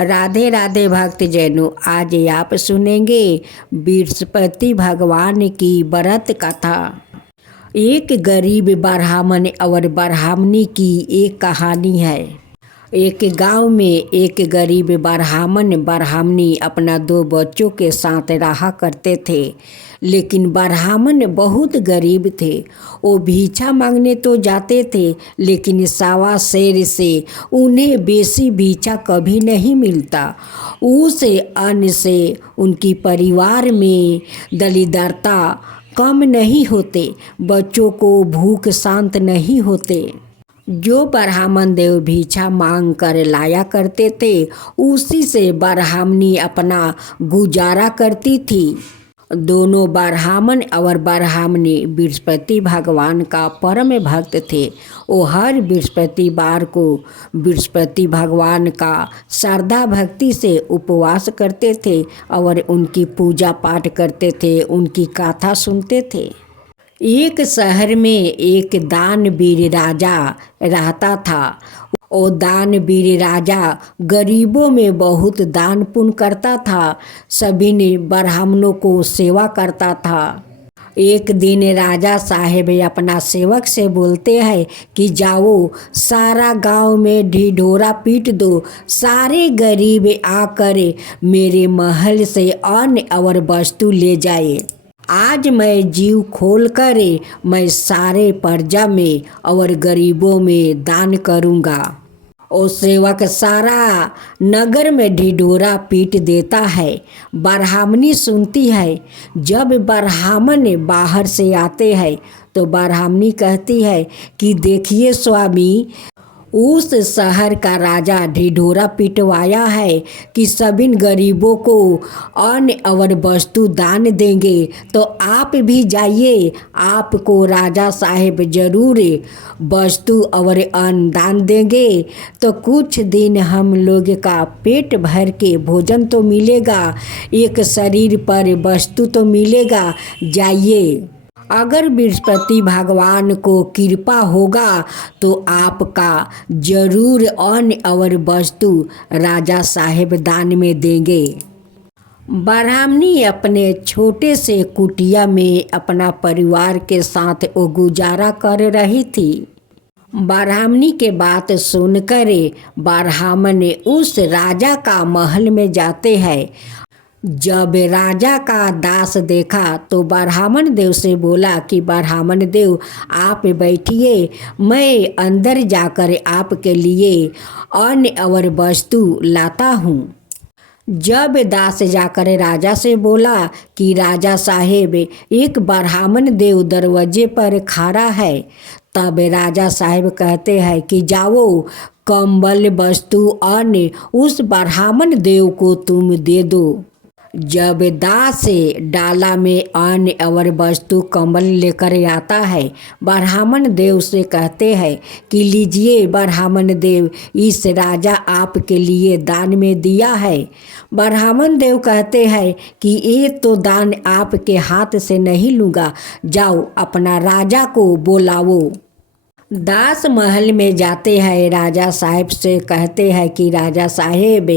राधे राधे भक्तजनों, आज आप सुनेंगे बृहस्पति भगवान की व्रत कथा। एक गरीब ब्राह्मण और ब्राह्मणी की एक कहानी है। एक गांव में एक गरीब ब्राह्मणी अपना 2 बच्चों के साथ रहा करते थे। लेकिन ब्राह्मण बहुत गरीब थे। वो भिक्षा मांगने तो जाते थे, लेकिन सावा शेर से उन्हें बेसी भिक्षा कभी नहीं मिलता। उस अन्न से उनकी परिवार में दरिद्रता कम नहीं होते, बच्चों को भूख शांत नहीं होते। जो ब्राह्मण देव भिक्षा मांग कर लाया करते थे, उसी से ब्राह्मणी अपना गुजारा करती थी। दोनों ब्राह्मण और ब्राह्मणी बृहस्पति भगवान का परम भक्त थे। वो हर बृहस्पतिवार को बृहस्पति भगवान का श्रद्धा भक्ति से उपवास करते थे और उनकी पूजा पाठ करते थे, उनकी कथा सुनते थे। एक शहर में एक दानवीर राजा रहता था। वो दानवीर राजा गरीबों में बहुत दान पुण्य करता था। सभी ने ब्राह्मणों को सेवा करता था। एक दिन राजा साहेब अपना सेवक से बोलते हैं कि जाओ सारा गांव में ढिढोरा पीट दो, सारे गरीब आकर मेरे महल से अन्न और वस्तु ले जाए। आज मैं जीव खोल कर मैं सारे प्रजा में और गरीबों में दान करूँगा। और सेवक सारा नगर में ढिढोरा पीट देता है। ब्राह्मणी सुनती है। जब ब्राह्मण बाहर से आते हैं तो ब्राह्मणी कहती है कि देखिए स्वामी, उस शहर का राजा ढिढोरा पिटवाया है कि सभी गरीबों को अन्न और वस्तु दान देंगे, तो आप भी जाइए, आपको राजा साहेब जरूर वस्तु और अन्न दान देंगे। तो कुछ दिन हम लोग का पेट भर के भोजन तो मिलेगा, एक शरीर पर वस्तु तो मिलेगा, जाइए। अगर बृहस्पति भगवान को कृपा होगा तो आपका जरूर अन्न और वस्तु राजा साहेब दान में देंगे। ब्राह्मणी अपने छोटे से कुटिया में अपना परिवार के साथ वो गुजारा कर रही थी। ब्राह्मणी के बात सुनकर ब्राह्मण उस राजा का महल में जाते हैं। जब राजा का दास देखा तो ब्राह्मण देव से बोला कि ब्राह्मण देव आप बैठिए, मैं अंदर जाकर आपके लिए अन्न और वस्तु लाता हूँ। जब दास जाकर राजा से बोला कि राजा साहेब, एक ब्राह्मण देव दरवाजे पर खड़ा है, तब राजा साहेब कहते हैं कि जाओ कंबल वस्तु अन्न उस ब्राह्मण देव को तुम दे दो। जब दास डाला में अन्न और वस्तु कंबल लेकर आता है, ब्राह्मण देव से कहते हैं कि लीजिए ब्राह्मण देव, इस राजा आपके लिए दान में दिया है। ब्राह्मण देव कहते हैं कि ये तो दान आपके हाथ से नहीं लूँगा, जाओ अपना राजा को बुलाओ। दास महल में जाते हैं, राजा साहेब से कहते हैं कि राजा साहेब,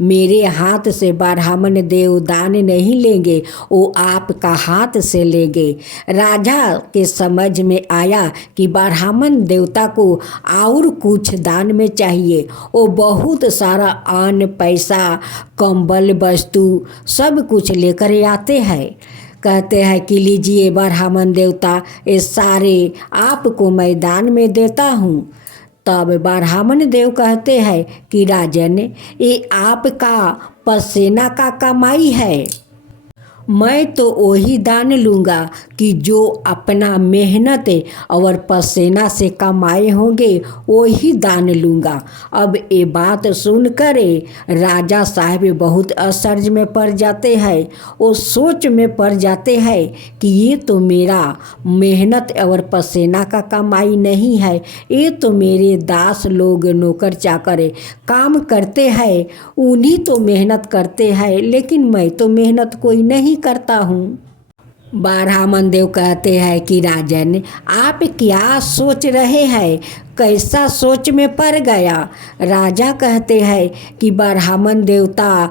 मेरे हाथ से ब्राह्मण देव दान नहीं लेंगे, वो आपका हाथ से लेंगे। राजा के समझ में आया कि ब्राह्मण देवता को और कुछ दान में चाहिए। वो बहुत सारा अन्न पैसा कंबल वस्तु सब कुछ लेकर आते हैं। कहते हैं कि लीजिए ब्राह्मण देवता, ये सारे आपको मैं दान में देता हूँ। तब ब्राह्मण देव कहते हैं कि राजन, ये आपका पसीना का कमाई है, मैं तो वही दान लूँगा कि जो अपना मेहनत और पसीना से कमाए होंगे, वही दान लूँगा। अब ये बात सुनकर राजा साहब बहुत आश्चर्य में पड़ जाते हैं। वो सोच में पड़ जाते हैं कि ये तो मेरा मेहनत और पसीना का कमाई नहीं है, ये तो मेरे दास लोग नौकर चाकर काम करते हैं, उन्हीं तो मेहनत करते हैं, लेकिन मैं तो मेहनत कोई नहीं करता हूँ। ब्राह्मण देव कहते हैं कि राजन, आप क्या सोच रहे हैं, कैसा सोच में पड़ गया। राजा कहते हैं कि ब्राह्मण देवता,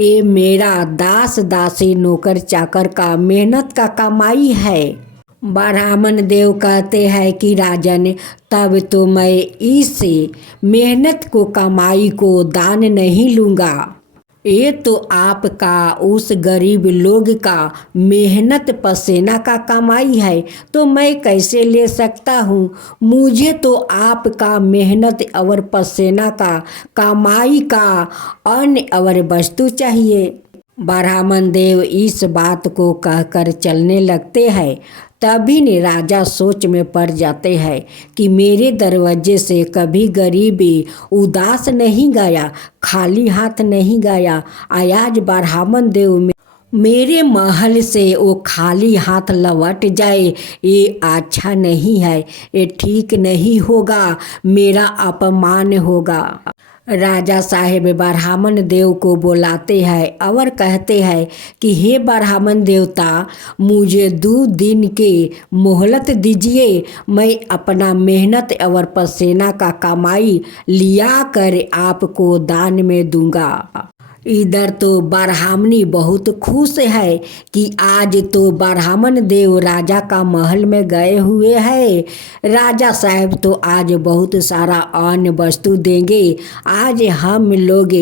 ये मेरा दास दासी नौकर चाकर का मेहनत का कमाई है। ब्राह्मण देव कहते हैं कि राजन, तब तो मैं इस मेहनत को कमाई को दान नहीं लूँगा। ये तो आपका उस गरीब लोग का मेहनत पसीना का कमाई है, तो मैं कैसे ले सकता हूँ। मुझे तो आपका मेहनत और पसीना का कमाई का अन्य और वस्तु चाहिए। ब्राह्मण देव इस बात को कहकर चलने लगते हैं। तभी ने राजा सोच में पड़ जाते हैं कि मेरे दरवाजे से कभी गरीबी उदास नहीं गया, खाली हाथ नहीं गया। आज ब्राह्मण देव में मेरे महल से वो खाली हाथ लौट जाए, ये अच्छा नहीं है, ये ठीक नहीं होगा, मेरा अपमान होगा। राजा साहेब ब्राह्मण देव को बुलाते हैं और कहते हैं कि हे ब्राह्मण देवता, मुझे 2 दिन के मोहलत दीजिए। मैं अपना मेहनत और पसीना का कमाई लिया कर आपको दान में दूंगा। इधर तो ब्राह्मणी बहुत खुश है कि आज तो ब्राह्मण देव राजा का महल में गए हुए हैं। राजा साहब तो आज बहुत सारा अन्न वस्तु देंगे। आज हम लोग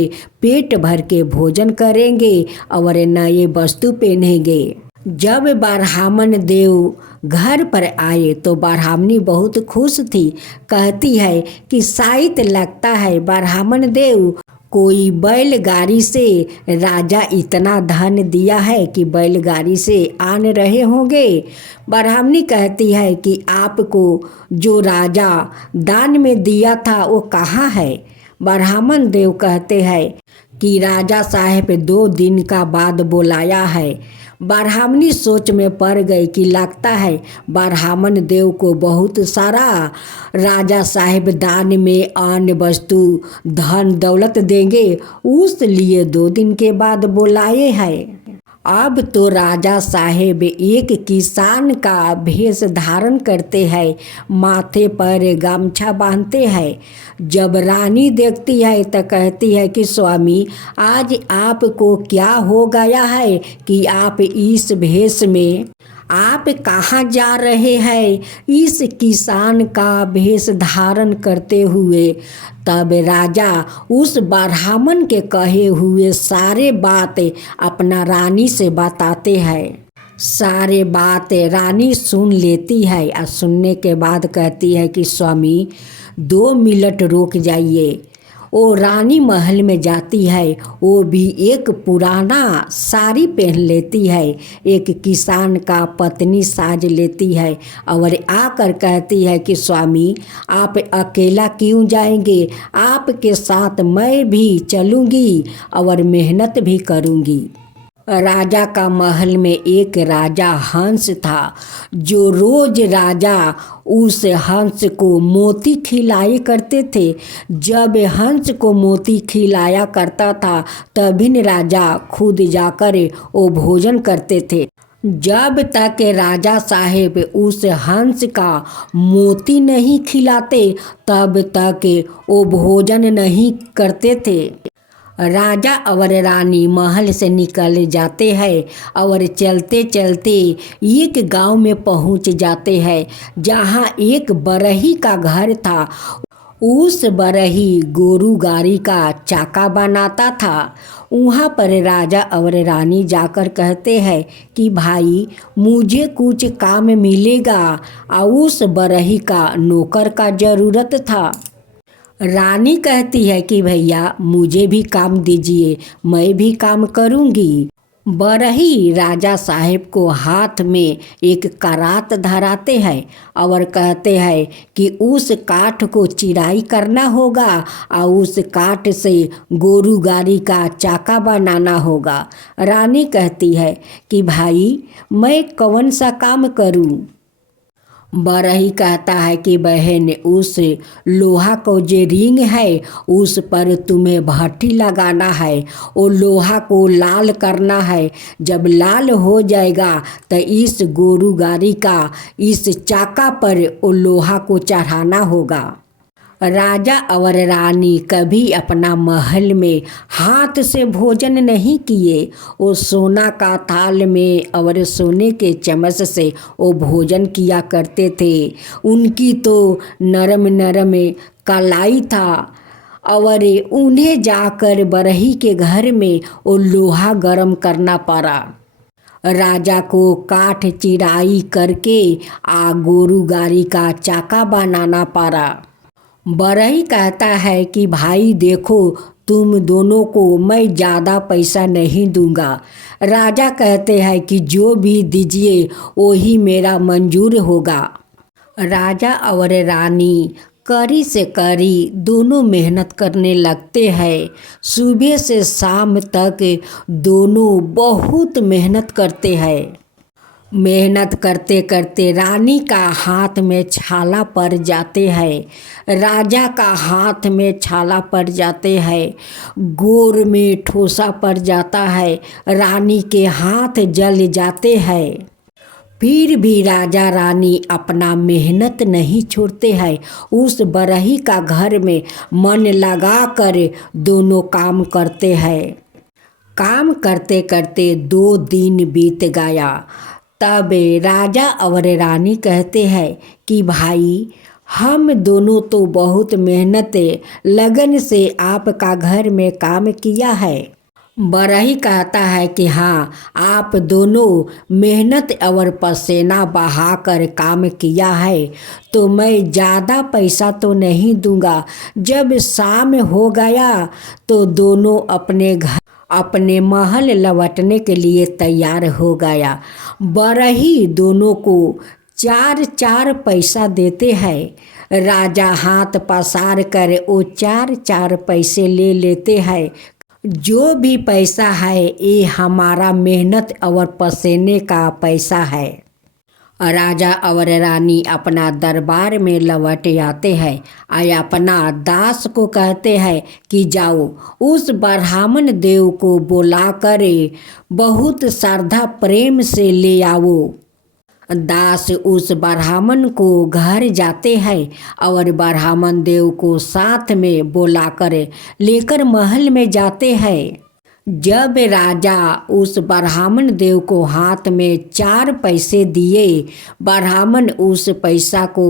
पेट भर के भोजन करेंगे और नए वस्तु पहनेंगे। जब ब्राह्मण देव घर पर आए तो ब्राह्मणी बहुत खुश थी। कहती है कि शायद लगता है ब्राह्मण देव कोई बैलगाड़ी से राजा इतना धन दिया है कि बैलगाड़ी से आन रहे होंगे। ब्राह्मणी कहती है कि आपको जो राजा दान में दिया था वो कहाँ है। ब्राह्मण देव कहते हैं कि राजा साहब 2 दिन का बाद बुलाया है। ब्राह्मणी सोच में पड़ गई कि लगता है ब्राह्मण देव को बहुत सारा राजा साहब दान में अन्य वस्तु धन दौलत देंगे, उस लिए 2 दिन के बाद बुलाए हैं। अब तो राजा साहेब एक किसान का भेष धारण करते हैं, माथे पर गमछा बांधते हैं। जब रानी देखती है तो कहती है कि स्वामी, आज आपको क्या हो गया है कि आप इस भेष में आप कहाँ जा रहे हैं इस किसान का भेष धारण करते हुए। तब राजा उस ब्राह्मण के कहे हुए सारे बातें अपना रानी से बताते हैं। सारे बातें रानी सुन लेती है और सुनने के बाद कहती है कि स्वामी 2 मिनट रुक जाइए। वो रानी महल में जाती है, वो भी एक पुराना साड़ी पहन लेती है, एक किसान का पत्नी साज लेती है और आकर कहती है कि स्वामी आप अकेला क्यों जाएंगे, आपके साथ मैं भी चलूँगी और मेहनत भी करूँगी। राजा का महल में एक राजा हंस था, जो रोज राजा उस हंस को मोती खिलाया करते थे। जब हंस को मोती खिलाया करता था तभी राजा खुद जाकर वो भोजन करते थे। जब तक राजा साहेब उस हंस का मोती नहीं खिलाते तब तक वो भोजन नहीं करते थे। राजा और रानी महल से निकल जाते हैं और चलते चलते एक गांव में पहुंच जाते हैं, जहां एक बरही का घर था। उस बरही गोरू गाड़ी का चाका बनाता था। वहाँ पर राजा और रानी जाकर कहते हैं कि भाई मुझे कुछ काम मिलेगा, और उस बरही का नौकर का ज़रूरत था। रानी कहती है कि भैया मुझे भी काम दीजिए, मैं भी काम करूँगी। बरही राजा साहेब को हाथ में एक करात धराते हैं और कहते हैं कि उस काठ को चिराई करना होगा और उस काठ से गोरू गाड़ी का चाका बनाना होगा। रानी कहती है कि भाई मैं कौन सा काम करूं। बरही कहता है कि बहन, उस लोहा को जो रिंग है उस पर तुम्हें भट्टी लगाना है, वो लोहा को लाल करना है। जब लाल हो जाएगा तो इस गोरू गाड़ी का इस चाका पर वो लोहा को चढ़ाना होगा। राजा और रानी कभी अपना महल में हाथ से भोजन नहीं किए। वो सोना का थाल में और सोने के चम्मच से वो भोजन किया करते थे। उनकी तो नरम नरम कलाई था और उन्हें जाकर बरही के घर में वो लोहा गर्म करना पड़ा। राजा को काठ चिराई करके गोरू गाड़ी का चाका बनाना पड़ा। बरही कहता है कि भाई देखो, तुम दोनों को मैं ज़्यादा पैसा नहीं दूंगा। राजा कहते हैं कि जो भी दीजिए वही मेरा मंजूर होगा। राजा और रानी कड़ी से कड़ी दोनों मेहनत करने लगते हैं। सुबह से शाम तक दोनों बहुत मेहनत करते हैं। मेहनत करते करते रानी का हाथ में छाला पड़ जाते हैं, राजा का हाथ में छाला पड़ जाते हैं, गोर में ठोसा पड़ जाता है, रानी के हाथ जल जाते हैं। फिर भी राजा रानी अपना मेहनत नहीं छोड़ते हैं। उस बरही का घर में मन लगा कर दोनों काम करते हैं। काम करते करते 2 दिन बीत गया। तब राजा और रानी कहते हैं कि भाई, हम दोनों तो बहुत मेहनत लगन से आपका घर में काम किया है। बरही कहता है कि हाँ, आप दोनों मेहनत और पसीना बहाकर काम किया है तो मैं ज़्यादा पैसा तो नहीं दूंगा। जब शाम हो गया तो दोनों अपने महल लौटने के लिए तैयार हो गया। बरही दोनों को 4 पैसा देते हैं। राजा हाथ पसार कर वो 4 पैसे ले लेते हैं। जो भी पैसा है ये हमारा मेहनत और पसीने का पैसा है। राजा और रानी अपना दरबार में लौट आते हैं और अपना दास को कहते हैं कि जाओ उस ब्राह्मण देव को बुला कर बहुत श्रद्धा प्रेम से ले आओ। दास उस ब्राह्मण को घर जाते हैं और ब्राह्मण देव को साथ में बुलाकर लेकर महल में जाते हैं। जब राजा उस ब्राह्मण देव को हाथ में 4 पैसे दिए, ब्राह्मण उस पैसा को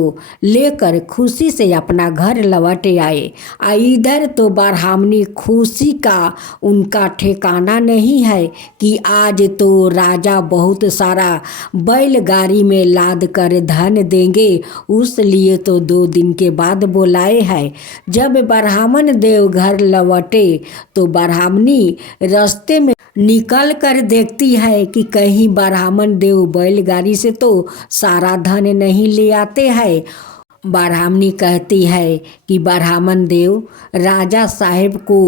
लेकर खुशी से अपना घर लौट आए। इधर तो ब्राह्मणी खुशी का उनका ठिकाना नहीं है कि आज तो राजा बहुत सारा बैलगाड़ी में लाद कर धन देंगे, उस लिए तो 2 दिन के बाद बुलाए हैं। जब ब्राह्मण देव घर लौटे तो ब्राह्मणी रास्ते में निकल कर देखती है कि कहीं ब्राह्मण देव बैलगाड़ी से तो सारा धन नहीं ले आते हैं। ब्राह्मणी कहती है कि ब्राह्मण देव, राजा साहब को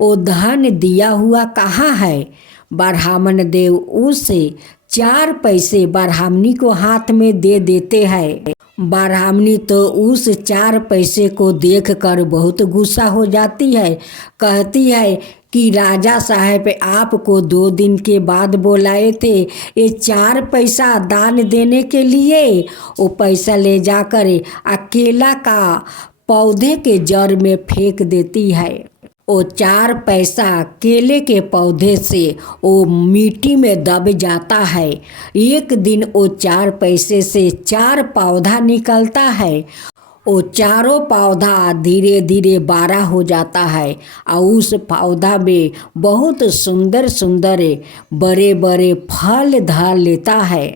वो धन दिया हुआ कहाँ है। ब्राह्मण देव उससे 4 पैसे ब्राह्मणी को हाथ में दे देते हैं। ब्राह्मणी तो उस 4 पैसे को देखकर बहुत गुस्सा हो जाती है। कहती है कि राजा साहब आपको 2 दिन के बाद बुलाए थे, ये 4 पैसा दान देने के लिए। वो पैसा ले जाकर केला का पौधे के जड़ में फेंक देती है। वो 4 पैसा केले के पौधे से वो मिट्टी में दब जाता है। एक दिन वो 4 पैसे से 4 पौधा निकलता है। वो चारों पौधा धीरे धीरे बड़ा हो जाता है और उस पौधा में बहुत सुंदर सुंदर बड़े बड़े फल धर लेता है।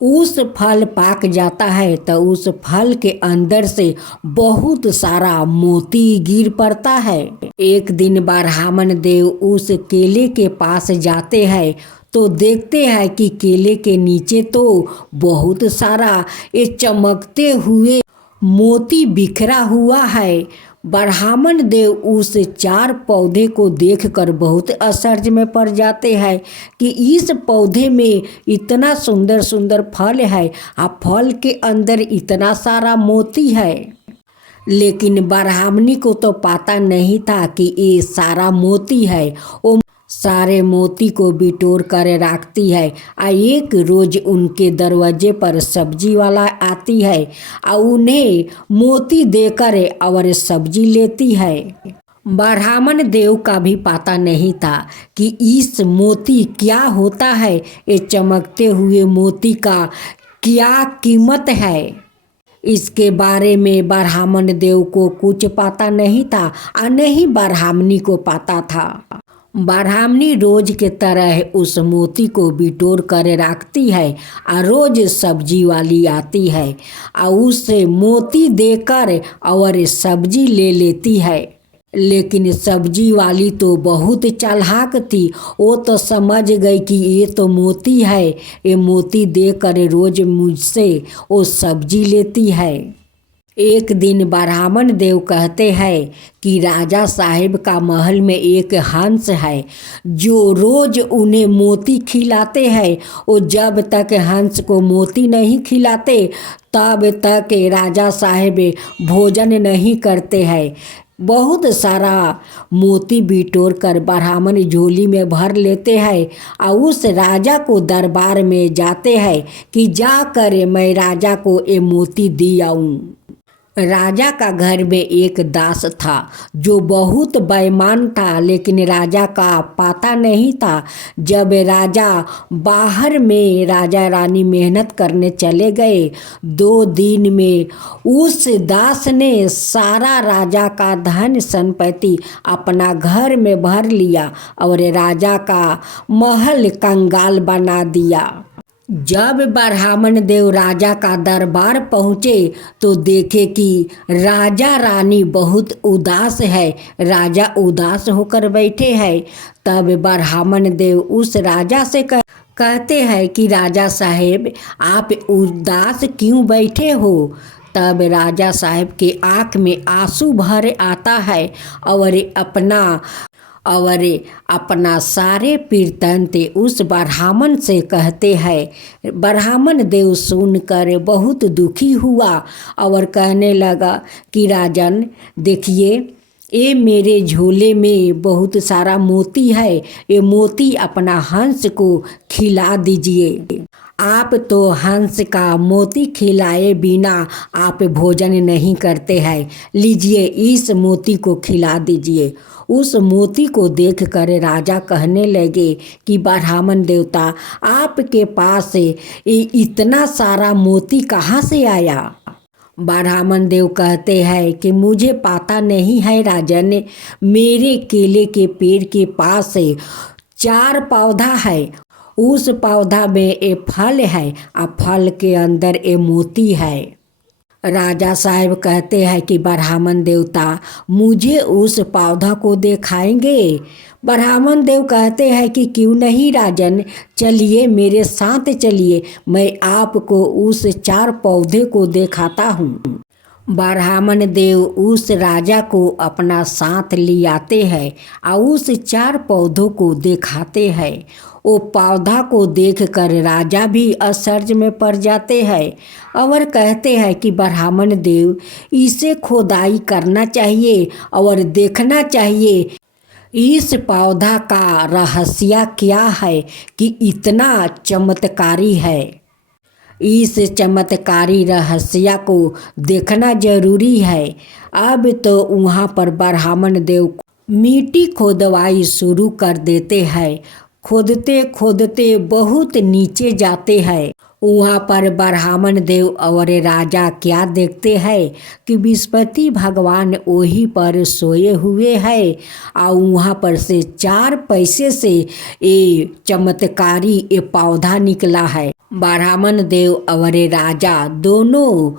उस फल पाक जाता है तो उस फल के अंदर से बहुत सारा मोती गिर पड़ता है। एक दिन ब्राह्मण देव उस केले के पास जाते हैं तो देखते हैं कि केले के नीचे तो बहुत सारा ये चमकते हुए मोती बिखरा हुआ है। ब्राह्मण देव उस 4 पौधे को देखकर बहुत आश्चर्य में पड़ जाते हैं कि इस पौधे में इतना सुंदर सुंदर फल है, फल के अंदर इतना सारा मोती है। लेकिन ब्राह्मणी को तो पता नहीं था कि ये सारा मोती है। वो सारे मोती को बिटोर कर रखती है। एक रोज उनके दरवाजे पर सब्जी वाला आती है और उन्हें मोती देकर और सब्जी लेती है। ब्राह्मण देव का भी पता नहीं था कि इस मोती क्या होता है, ये चमकते हुए मोती का क्या कीमत है। इसके बारे में ब्राह्मण देव को कुछ पता नहीं था और नहीं ब्राह्मणी को पता था। ब्राह्मणी रोज के तरह उस मोती को बिटोर कर रखती है और रोज सब्जी वाली आती है और उसे मोती देकर और सब्जी ले लेती है। लेकिन सब्जी वाली तो बहुत चालाक थी। वो तो समझ गई कि ये तो मोती है, ये मोती देकर रोज मुझसे वो सब्जी लेती है। एक दिन ब्राह्मण देव कहते हैं कि राजा साहिब का महल में एक हंस है जो रोज उन्हें मोती खिलाते हैं। वो जब तक हंस को मोती नहीं खिलाते तब तक राजा साहिब भोजन नहीं करते हैं। बहुत सारा मोती बिटोर कर ब्राह्मण झोली में भर लेते हैं और उस राजा को दरबार में जाते हैं कि जाकर मैं राजा को ये मोती दी आऊँ। राजा का घर में एक दास था जो बहुत बेईमान था, लेकिन राजा का पता नहीं था। जब राजा बाहर में राजा रानी मेहनत करने चले गए, 2 दिन में उस दास ने सारा राजा का धन संपत्ति अपना घर में भर लिया और राजा का महल कंगाल बना दिया। जब ब्राह्मण देव राजा का दरबार पहुँचे तो देखे कि राजा रानी बहुत उदास है। राजा उदास होकर बैठे हैं। तब ब्राह्मण देव उस राजा से कहते हैं कि राजा साहेब, आप उदास क्यों बैठे हो। तब राजा साहब के आँख में आंसू भर आता है और अपना सारे वृत्तांत उस ब्राह्मण से कहते हैं। ब्राह्मण देव सुनकर बहुत दुखी हुआ और कहने लगा कि राजन, देखिए, ये मेरे झोले में बहुत सारा मोती है, ये मोती अपना हंस को खिला दीजिए। आप तो हंस का मोती खिलाए बिना आप भोजन नहीं करते हैं, लीजिए इस मोती को खिला दीजिए। उस मोती को देखकर राजा कहने लगे कि ब्राह्मण देवता, आपके पास इतना सारा मोती कहाँ से आया। ब्राह्मण देव कहते हैं कि मुझे पता नहीं है राजन, मेरे केले के पेड़ के पास 4 पौधा है, उस पौधा में एक फल है और फल के अंदर एक मोती है। राजा साहब कहते हैं कि ब्राह्मण देवता, मुझे उस पौधा को दिखाएंगे। ब्राह्मण देव कहते हैं कि क्यों नहीं राजन, चलिए मेरे साथ चलिए, मैं आपको उस 4 पौधे को दिखाता हूँ। ब्राह्मण देव उस राजा को अपना साथ ले आते हैं और उस 4 पौधों को दिखाते हैं। वो पौधा को देखकर राजा भी आश्चर्य में पड़ जाते हैं और कहते हैं कि ब्राह्मण देव, इसे खोदाई करना चाहिए और देखना चाहिए इस पौधा का रहस्य क्या है कि इतना चमत्कारी है। इस चमत्कारी रहस्य को देखना जरूरी है। अब तो वहाँ पर ब्राह्मण देव मिट्टी खोदवाई शुरू कर देते हैं। खोदते खोदते बहुत नीचे जाते हैं। वहाँ पर ब्राह्मण देव और राजा क्या देखते हैं कि बृहस्पति भगवान वहीं पर सोए हुए हैं और वहाँ पर से 4 पैसे से ये चमत्कारी ये पौधा निकला है। ब्राह्मण देव और राजा दोनों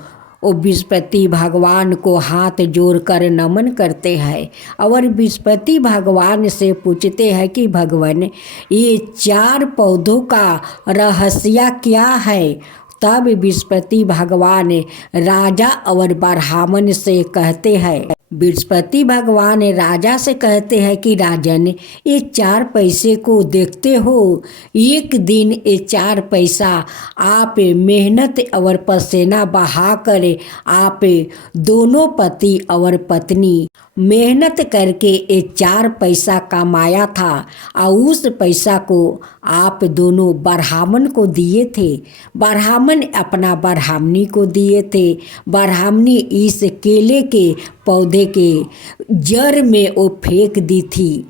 वो बृहस्पति भगवान को हाथ जोड़कर नमन करते हैं और बृहस्पति भगवान से पूछते हैं कि भगवान, ये 4 पौधों का रहस्य क्या है। तब बृहस्पति भगवान राजा और ब्राह्मण से कहते हैं बृहस्पति भगवान राजा से कहते हैं कि राजन, ये 4 पैसे को देखते हो, एक दिन ये 4 पैसा आप मेहनत और पसीना बहा कर आप दोनों पति और पत्नी मेहनत करके ये 4 पैसा कमाया था और उस पैसा को आप दोनों ब्राह्मण को दिए थे। ब्राह्मण अपना ब्राह्मणी को दिए थे। ब्राह्मणी इस केले के पौधे के जड़ में वो फेंक दी थी।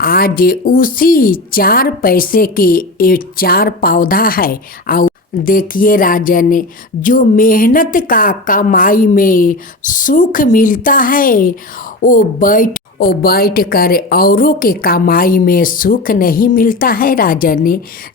आज उसी 4 पैसे के ये 4 पौधा है। और देखिए राजन, जो मेहनत का कमाई में सुख मिलता है वो बैठ कर औरों के कमाई में सुख नहीं मिलता है राजन।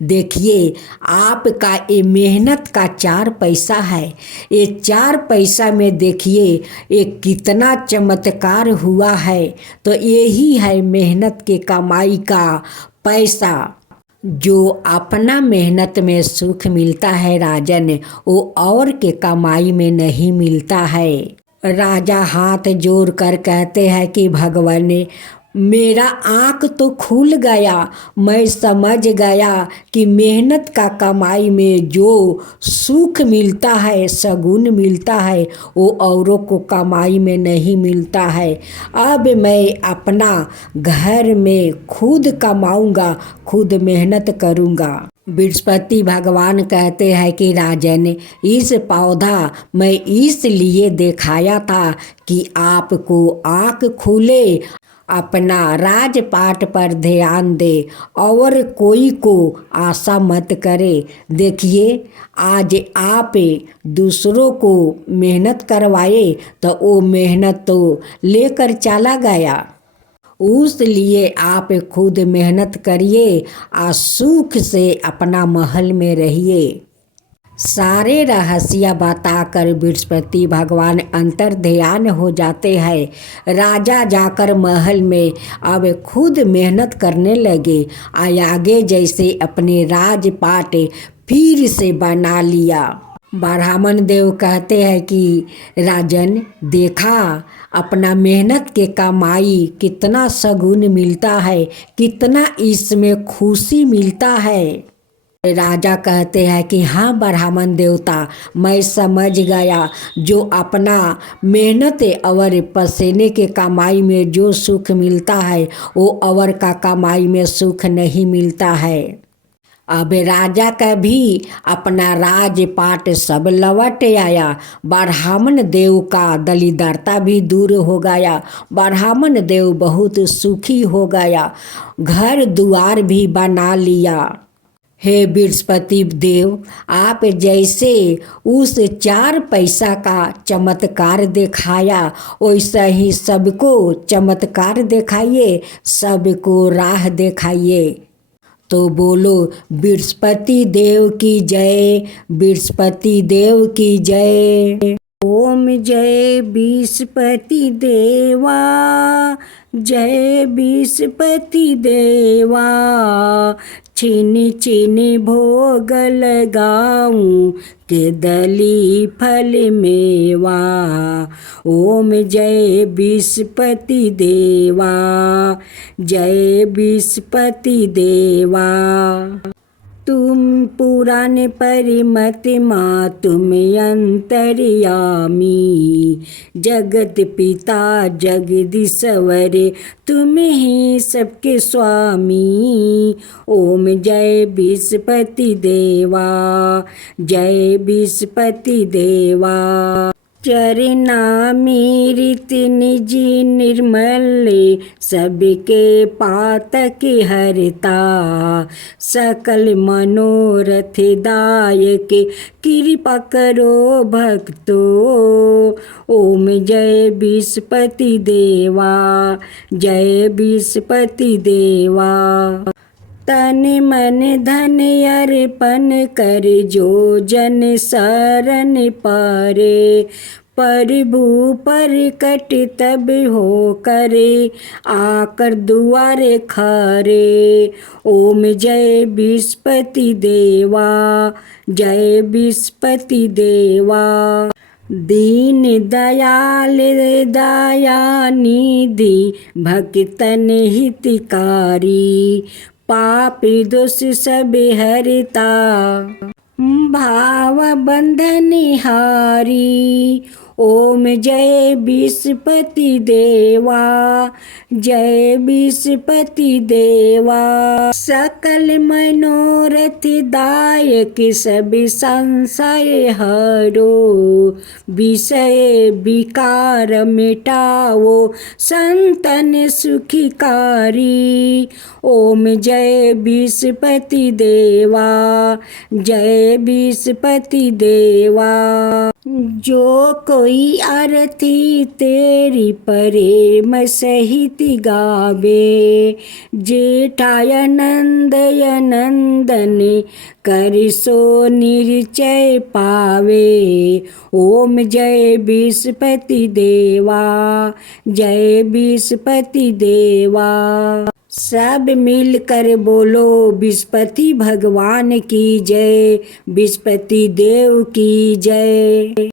देखिए आपका ये मेहनत का 4 पैसा है। ये 4 पैसा में देखिए ये कितना चमत्कार हुआ है। तो यही है मेहनत के कमाई का पैसा। जो अपना मेहनत में सुख मिलता है राजन, वो और के कमाई में नहीं मिलता है। राजा हाथ जोड़ कर कहते हैं कि भगवान, मेरा आँख तो खुल गया, मैं समझ गया कि मेहनत का कमाई में जो सुख मिलता है, सगुन मिलता है, वो औरों को कमाई में नहीं मिलता है। अब मैं अपना घर में खुद कमाऊंगा, खुद मेहनत करूंगा। बृहस्पति भगवान कहते हैं कि राजन, इस पौधा मैं इसलिए दिखाया था कि आपको आँख खुले, अपना राजपाट पर ध्यान दे और कोई को आशा मत करे। देखिए आज आप दूसरों को मेहनत करवाए तो वो मेहनत तो लेकर चला गया। उस लिए आप खुद मेहनत करिए और सुख से अपना महल में रहिए। सारे रहस्य बताकर बृहस्पति भगवान अंतर ध्यान हो जाते हैं। राजा जाकर महल में अब खुद मेहनत करने लगे। आगे जैसे अपने राजपाट फिर से बना लिया। ब्राह्मण देव कहते हैं कि राजन, देखा अपना मेहनत के कमाई कितना सगुन मिलता है, कितना इसमें खुशी मिलता है। राजा कहते हैं कि हाँ ब्राह्मण देवता, मैं समझ गया, जो अपना मेहनत और पसीने के कमाई में जो सुख मिलता है वो और का कमाई में सुख नहीं मिलता है। अब राजा का भी अपना राजपाट सब लौट आया। ब्राह्मण देव का दरिद्रता भी दूर हो गया। ब्राह्मण देव बहुत सुखी हो गया, घर द्वार भी बना लिया। हे बृहस्पति देव, आप जैसे उस 4 पैसा का चमत्कार दिखाया, वैसा ही सबको चमत्कार दिखाइए, सबको राह दिखाइए। तो बोलो बृहस्पति देव की जय, बृहस्पति देव की जय। ओम जय बृहस्पति देवा, जय बृहस्पति देवा। चीनी चीनी भोग लगाऊं के दली फल मेवा। ओम जय बृहस्पति देवा, जय बृहस्पति देवा। तुम पुराण परिमत माँ, तुम अंतर्यामी, जगत पिता जगदीश्वर, तुम ही सबके स्वामी। ओम जय बृहस्पति देवा, जय बृहस्पति देवा। चरना रीत निज निर्मल, सबके पातक हरता, सकल मनोरथ दायक, कृपा करो भक्तो। ओम जय बृहस्पति देवा, जय बृहस्पति देवा। तन मन धन अर्पण कर, जो जन शरण पारे, प्रभु प्रकट तब हो करे, आकर दुआरे खरे। ओम जय बृहस्पति देवा, जय बृहस्पति देवा। दीन दयाल दया निधि भक्तन हितकारी, पापी दोष सब हरता भाव बंधन हारी। ओम जय विष्णुपति देवा, जय विष्णुपति देवा। सकल मनोरथ दायक सब संशय हरो, विषय विकार मिटाओ संतन सुखकारी। ओम जय विष्णुपति देवा, जय विष्णुपति देवा। जो कोई आरती तेरी प्रेम सहित गावे, जेठाय नंदय नंदन कर सो निश्चय पावे। ओम जय विष्णुपति देवा, जय विष्णुपति देवा। सब मिलकर बोलो विष्णुपति भगवान की जय, विष्णुपति देव की जय।